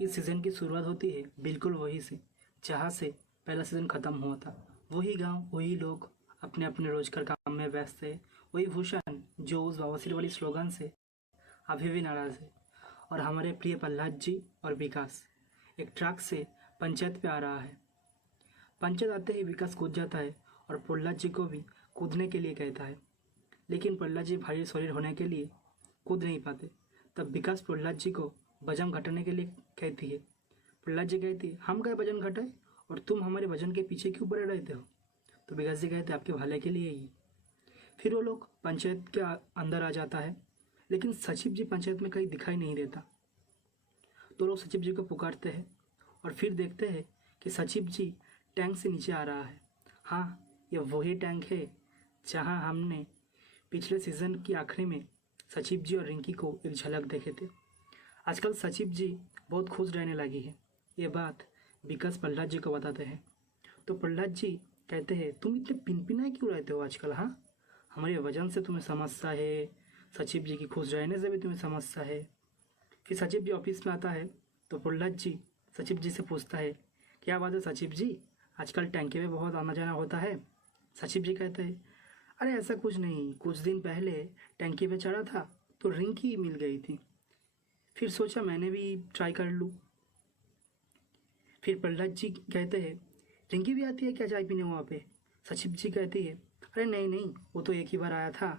इस सीज़न की शुरुआत होती है बिल्कुल वहीं से जहाँ से पहला सीज़न ख़त्म हुआ था। वही गांव, वही लोग अपने अपने रोजगार काम में व्यस्त है। वही भूषण जो उस बवासीर वाली स्लोगन से अभी भी नाराज़ है। और हमारे प्रिय प्रहलाद जी और विकास एक ट्रक से पंचायत पे आ रहा है। पंचायत आते ही विकास कूद जाता है और प्रहलाद जी को भी कूदने के लिए कहता है, लेकिन प्रहलाद जी भारी शरीर होने के लिए कूद नहीं पाते। तब विकास प्रहलाद जी को वजन घटाने के लिए कहती है। प्रहलाद जी कहती है, हम क्या वजन घटाए और तुम हमारे वजन के पीछे क्यों पड़े रहते हो? तो विकास जी कहते हैं, आपके भले के लिए ही। फिर वो लोग पंचायत के अंदर आ जाता है, लेकिन सचिव जी पंचायत में कहीं दिखाई नहीं देता। तो लोग सचिव जी को पुकारते हैं और फिर देखते हैं कि सचिव जी टैंक से नीचे आ रहा है। हाँ, ये वही टैंक है जहाँ हमने पिछले सीज़न की आखिरी में सचिव जी और रिंकी को एक झलक देखे थे। आजकल सचिव जी बहुत खुश रहने लगी है। ये बात विकास प्रहलाद जी को बताते हैं। तो प्रहलाद जी कहते हैं, तुम इतने पिनपिनाए क्यों रहते हो आजकल? हाँ, हमारे वजन से तुम्हें समस्या है, सचिव जी की खुश रहने से भी तुम्हें समस्या है। फिर सचिव जी ऑफिस में आता है तो प्रहलाद जी सचिव जी से पूछता है, क्या बात है सचिव जी, आजकल टैंकी में बहुत आना जाना होता है? सचिव जी कहते हैं, अरे ऐसा कुछ नहीं, कुछ दिन पहले टैंकी पे चढ़ा था तो रिंकी मिल गई थी, फिर सोचा मैंने भी ट्राई कर लूँ। फिर प्रहलाद जी कहते हैं, रिंकी भी आती है क्या चाय पीने वहाँ पे? सचिव जी कहती है, अरे नहीं नहीं, वो तो एक ही बार आया था।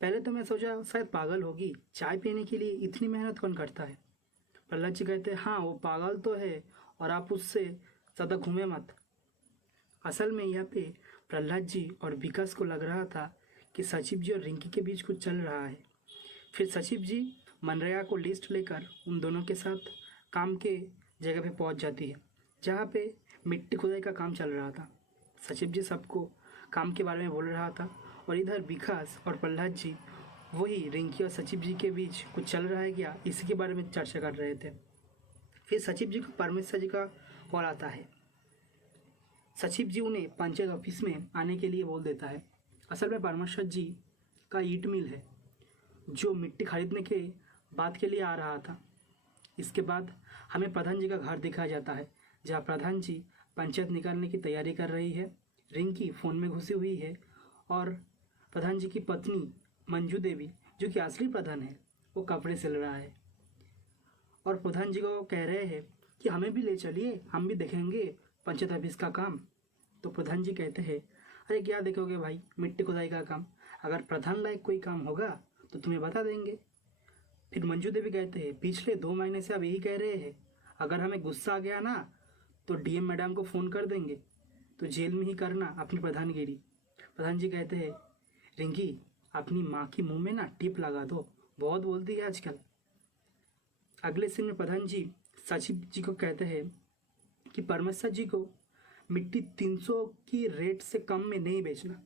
पहले तो मैं सोचा शायद पागल होगी, चाय पीने के लिए इतनी मेहनत कौन करता है? प्रहलाद जी कहते हैं, हाँ वो पागल तो है और आप उससे ज़्यादा घूमे मत। असल में यहाँ पे प्रहलाद जी और विकास को लग रहा था कि सचिव जी और रिंकी के बीच कुछ चल रहा है। फिर सचिव जी मनरेगा को लिस्ट लेकर उन दोनों के साथ काम के जगह पे पहुंच जाती है जहाँ पे मिट्टी खुदाई का काम चल रहा था। सचिव जी सबको काम के बारे में बोल रहा था और इधर विकास और प्रहलाद जी वही रिंकी और सचिव जी के बीच कुछ चल रहा है क्या, इसी के बारे में चर्चा कर रहे थे। फिर सचिव जी को परमेश्वर जी का कॉल आता है। सचिव जी उन्हें पंचायत ऑफिस में आने के लिए बोल देता है। असल में परमेश्वर जी का ईट मिल है जो मिट्टी खरीदने के बात के लिए आ रहा था। इसके बाद हमें प्रधान जी का घर दिखाया जाता है जहाँ प्रधान जी पंचायत निकालने की तैयारी कर रही है। रिंकी फ़ोन में घुसी हुई है और प्रधान जी की पत्नी मंजू देवी जो कि असली प्रधान है वो कपड़े सिल रहा है और प्रधान जी को कह रहे हैं कि हमें भी ले चलिए, हम भी देखेंगे पंचायत ऑफिस का काम। तो प्रधान जी कहते हैं, अरे क्या देखोगे भाई, मिट्टी खुदाई का काम, अगर प्रधान लायक कोई काम होगा तो तुम्हें बता देंगे। फिर मंजू देवी कहते हैं, पिछले 2 महीने से आप यही कह रहे हैं, अगर हमें गुस्सा आ गया ना तो डीएम मैडम को फ़ोन कर देंगे, तो जेल में ही करना अपनी प्रधानगिरी। प्रधान जी कहते हैं, रिंकी अपनी माँ की मुंह में ना टिप लगा दो, बहुत बोलती है आजकल। अगले सीन में प्रधान जी सचिव जी को कहते हैं कि परमेश्वर जी को मिट्टी 300 की रेट से कम में नहीं बेचना।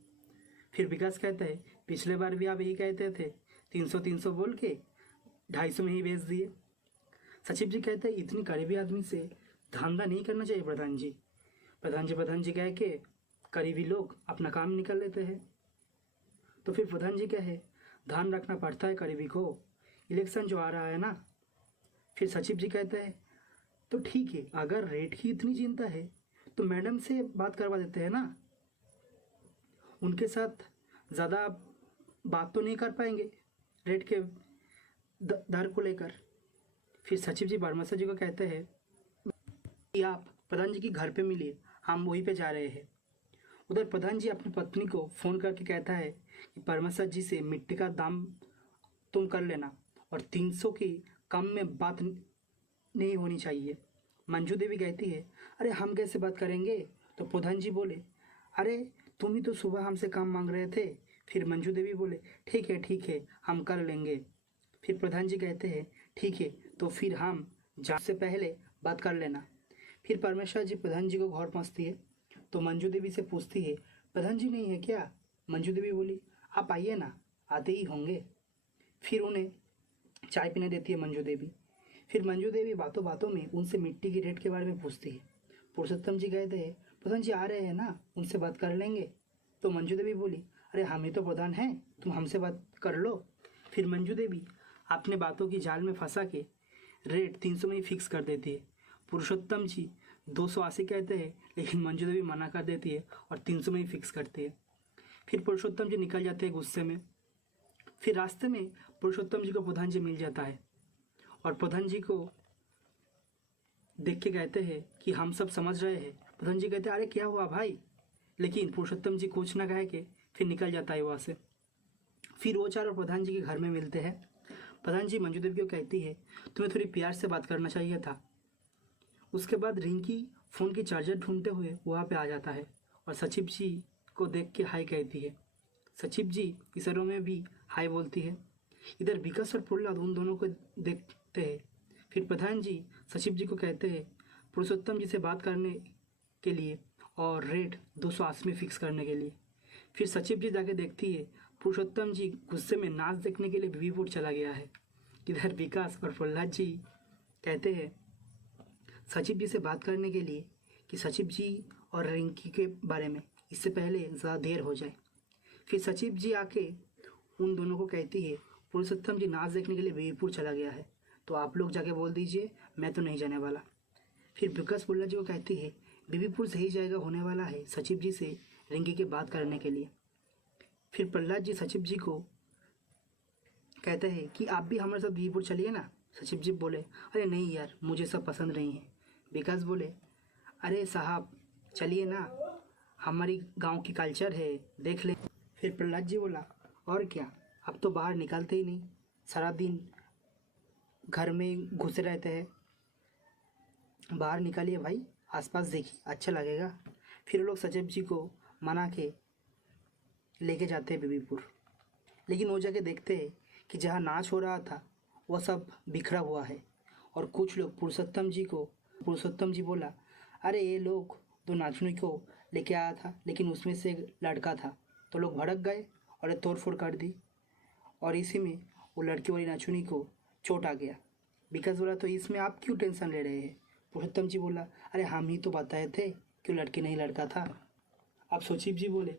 फिर विकास कहता है, पिछले बार भी आप यही कहते थे, 300 बोल के 250 में ही बेच दिए। सचिव जी कहते हैं, इतनी करीबी आदमी से धंधा नहीं करना चाहिए प्रधान जी। प्रधान जी कह के करीबी लोग अपना काम निकल लेते हैं। तो फिर प्रधान जी कहे, ध्यान रखना पड़ता है करीबी को, इलेक्शन जो आ रहा है ना। फिर सचिव जी कहते हैं, तो ठीक है, अगर रेट की इतनी चिंता है तो मैडम से बात करवा देते हैं ना, उनके साथ ज़्यादा बात तो नहीं कर पाएंगे रेट के दर को लेकर। फिर सचिव जी परमेश्वर जी को कहते हैं कि आप प्रधान जी की घर पे मिलिए, हम वहीं पे जा रहे हैं। उधर प्रधान जी अपनी पत्नी को फ़ोन करके कहता है कि परमेश्वर जी से मिट्टी का दाम तुम कर लेना और 300 की कम में बात नहीं होनी चाहिए। मंजू देवी कहती है, अरे हम कैसे बात करेंगे? तो प्रधान जी बोले, अरे तुम ही तो सुबह हमसे काम मांग रहे थे। फिर मंजू देवी बोले, ठीक है हम कर लेंगे। फिर प्रधान जी कहते हैं, ठीक है तो फिर हम जाने से पहले बात कर लेना। फिर परमेश्वर जी प्रधान जी को घर पहुँचती है तो मंजू देवी से पूछती है, प्रधान जी नहीं है क्या? मंजू देवी बोली, आप आइए ना, आते ही होंगे। फिर उन्हें चाय पीने देती है मंजू देवी। फिर मंजू देवी बातों बातों में उनसे मिट्टी की रेट के बारे में पूछती है। पुरुषोत्तम जी कहते हैं, प्रधान जी आ रहे हैं ना, उनसे बात कर लेंगे। तो मंजू देवी बोली, अरे हम ही तो प्रधान हैं, तुम हमसे बात कर लो। फिर मंजू देवी अपने बातों की जाल में फंसा के रेट 300 में ही फिक्स कर देती है। पुरुषोत्तम जी 280 कहते हैं, लेकिन मंजू देवी मना कर देती है और 300 में ही फिक्स करती है। फिर पुरुषोत्तम जी निकल जाते हैं गुस्से में। फिर रास्ते में पुरुषोत्तम जी को प्रधान जी मिल जाता है और प्रधान जी को देख के कहते हैं कि हम सब समझ रहे हैं। प्रधान जी कहते हैं अरे क्या हुआ भाई, लेकिन पुरुषोत्तम जी कुछ ना कह के फिर निकल जाता है वहाँ से। फिर वो चार और प्रधान जी के घर में मिलते हैं। प्रधान जी मंजू देवी को कहती है तुम्हें थोड़ी प्यार से बात करना चाहिए था। उसके बाद रिंकी फ़ोन की चार्जर ढूंढते हुए वहाँ पे आ जाता है और सचिव जी को देख के हाय कहती है। सचिव जी इशारों में भी हाय बोलती है। इधर विकास और प्रहलाद उन दोनों को देखते हैं। फिर प्रधान जी सचिव जी को कहते हैं पुरुषोत्तम जी से बात करने के लिए और रेट 280 में फिक्स करने के लिए। फिर सचिव जी जाके देखती है पुरुषोत्तम जी गुस्से में नाच देखने के लिए बीबीपुर चला गया है। इधर विकास और प्रहलाद जी कहते हैं सचिव जी से बात करने के लिए कि सचिव जी और रिंकी के बारे में इससे पहले ज़्यादा देर हो जाए। फिर सचिव जी आके उन दोनों को कहती है पुरुषोत्तम जी नाच देखने के लिए बीबीपुर चला गया है, तो आप लोग जाके बोल दीजिए, मैं तो नहीं जाने वाला। फिर विकास प्रहलाद जी को कहती है बीबीपुर सही जगह होने वाला है सचिव जी से रिंकी के बात करने के लिए। फिर प्रहलाद जी सचिव जी को कहते हैं कि आप भी हमारे साथ बीबीपुर चलिए ना। सचिव जी बोले अरे नहीं यार, मुझे सब पसंद नहीं है। विकास बोले अरे साहब चलिए ना, हमारी गांव की कल्चर है, देख ले। फिर प्रहलाद जी बोला और क्या, अब तो बाहर निकलते ही नहीं, सारा दिन घर में घुसे रहते हैं, बाहर निकालिए भाई, आसपास देखिए, अच्छा लगेगा। फिर लोग सचिव जी को मना के लेके जाते हैं बीबीपुर। लेकिन वो जगह देखते हैं कि जहाँ नाच हो रहा था वह सब बिखरा हुआ है और कुछ लोग पुरुषोत्तम जी बोला अरे ये लोग दो नाचनी को लेके आया था, लेकिन उसमें से एक लड़का था, तो लोग भड़क गए और ये तोड़ फोड़ कर दी और इसी में वो लड़की वाली नाचनी को चोट आ गया। विकास बोला तो इसमें आप क्यों टेंशन ले रहे हैं। पुरुषोत्तम जी बोला अरे हम ही तो बताए थे कि लड़की नहीं लड़का था। अब सचिव जी बोले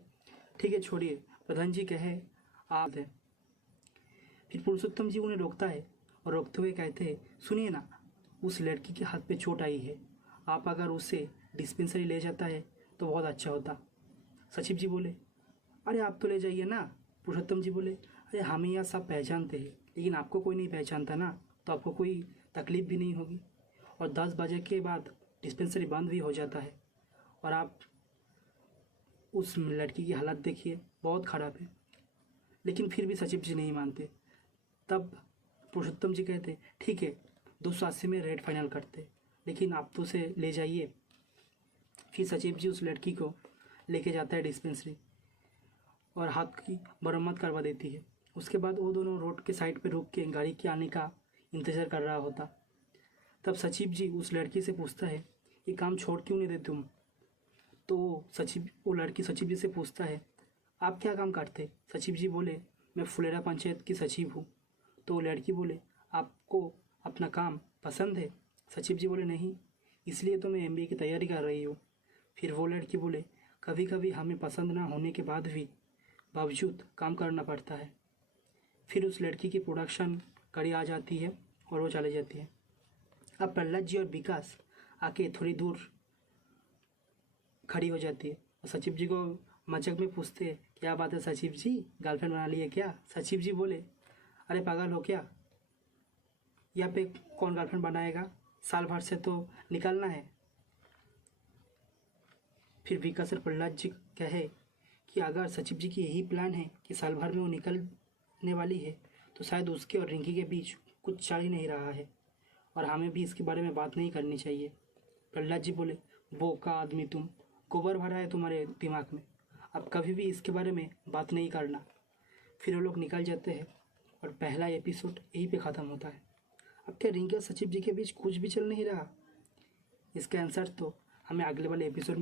ठीक है छोड़िए, प्रधान जी कहे आप है। फिर पुरुषोत्तम जी उन्हें रोकता है और रोकते हुए कहते हैं सुनिए ना, उस लड़की के हाथ पे चोट आई है, आप अगर उसे डिस्पेंसरी ले जाता है तो बहुत अच्छा होता। सचिव जी बोले अरे आप तो ले जाइए ना। पुरुषोत्तम जी बोले अरे हमें यहाँ सब पहचानते हैं, लेकिन आपको कोई नहीं पहचानता ना, तो आपको कोई तकलीफ भी नहीं होगी। और 10 बजे के बाद डिस्पेंसरी बंद भी हो जाता है और आप उस लड़की की हालत देखिए, बहुत ख़राब है। लेकिन फिर भी सचिव जी नहीं मानते। तब पुरुषोत्तम जी कहते ठीक है 280 में रेट फाइनल करते, लेकिन आप तो उसे ले जाइए। फिर सचिव जी उस लड़की को लेके जाता है डिस्पेंसरी और हाथ की मरम्मत करवा देती है। उसके बाद वो दोनों रोड के साइड पे रुक के गाड़ी के आने का इंतज़ार कर रहा होता। तब सचिव जी उस लड़की से पूछता है ये काम छोड़ क्यों नहीं देते तुम। तो वो लड़की सचिव जी से पूछता है आप क्या काम करते। सचिव जी बोले मैं फुलेरा पंचायत की सचिव हूँ। तो वो लड़की बोले आपको अपना काम पसंद है। सचिव जी बोले नहीं, इसलिए तो मैं MBA की तैयारी कर रही हूँ। फिर वो लड़की बोले कभी कभी हमें पसंद ना होने के बाद भी बावजूद काम करना पड़ता है। फिर उस लड़की की प्रोडक्शन गाड़ी आ जाती है और वो चली जाती है। अब प्रहलाद जी और विकास आके थोड़ी दूर खड़ी हो जाती है और सचिव जी को मजाक में पूछते हैं क्या बात है सचिव जी, गर्लफ्रेंड बना लिए क्या। सचिव जी बोले अरे पागल हो क्या, यहाँ पे कौन गर्लफ्रेंड बनाएगा, साल भर से तो निकलना है। फिर विकास और प्रहलाद जी कहे कि अगर सचिव जी की यही प्लान है कि साल भर में वो निकलने वाली है, तो शायद उसके और रिंकी के बीच कुछ चल ही नहीं रहा है और हमें भी इसके बारे में बात नहीं करनी चाहिए। प्रहलाद जी बोले बोका आदमी तुम, गोबर भरा है तुम्हारे दिमाग में, अब कभी भी इसके बारे में बात नहीं करना। फिर वो लोग निकल जाते हैं और पहला एपिसोड यहीं पे ख़त्म होता है। अब क्या रिंकी और सचिव जी के बीच कुछ भी चल नहीं रहा, इसका आंसर तो हमें अगले वाले एपिसोड